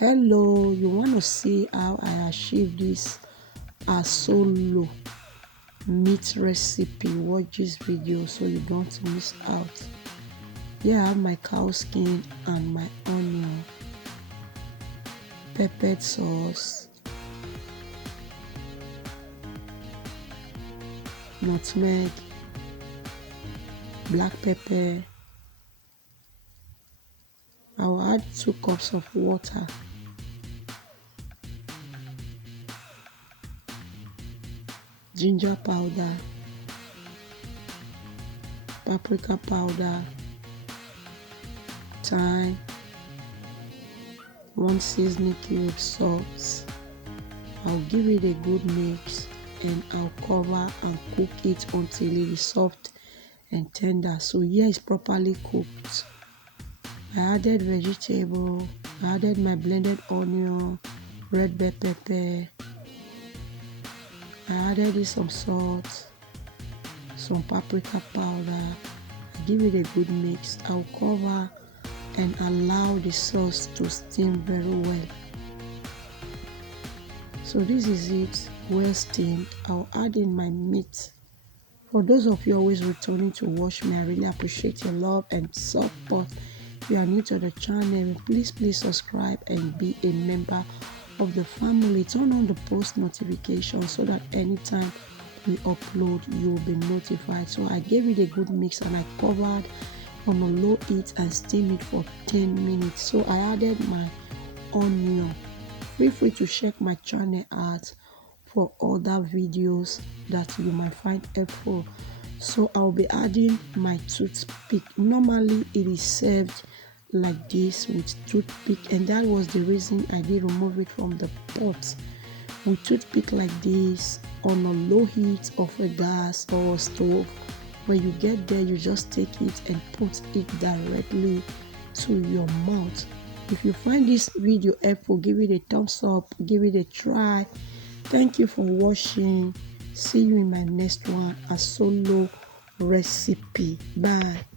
Hello, you want to see how I achieve this Asolo meat recipe? Watch this video so you don't miss out. Here I have my cow skin and my onion, pepper sauce, nutmeg, black pepper. I will add 2 cups of water, ginger powder, paprika powder, thyme, 1 seasoning cube, salt. I'll give it a good mix and I'll cover and cook it until it is soft and tender. So here is properly cooked. I added vegetable, I added my blended onion, red bell pepper, I added some salt, some paprika powder. I give it a good mix. I'll cover and allow the sauce to steam very well. So this is it, well steamed. I'll add in my meat. For those of you always returning to watch me, I really appreciate your love and support. If you are new to the channel, please subscribe and be a member of the family. Turn on the post notification so that anytime we upload, you will be notified. So I gave it a good mix and I covered on a low heat and steam it for 10 minutes. So I added my onion. Feel free to check my channel out for other videos that you might find helpful. So I'll be adding my toothpick. Normally it is served like this with toothpick, and that was the reason I did remove it from the pot. With toothpick like this on a low heat of a gas or a stove, when you get there, you just take it and put it directly to your mouth. If you find this video helpful, give it a thumbs up, give it a try. Thank you for watching. See you in my next one, Asolo recipe. Bye.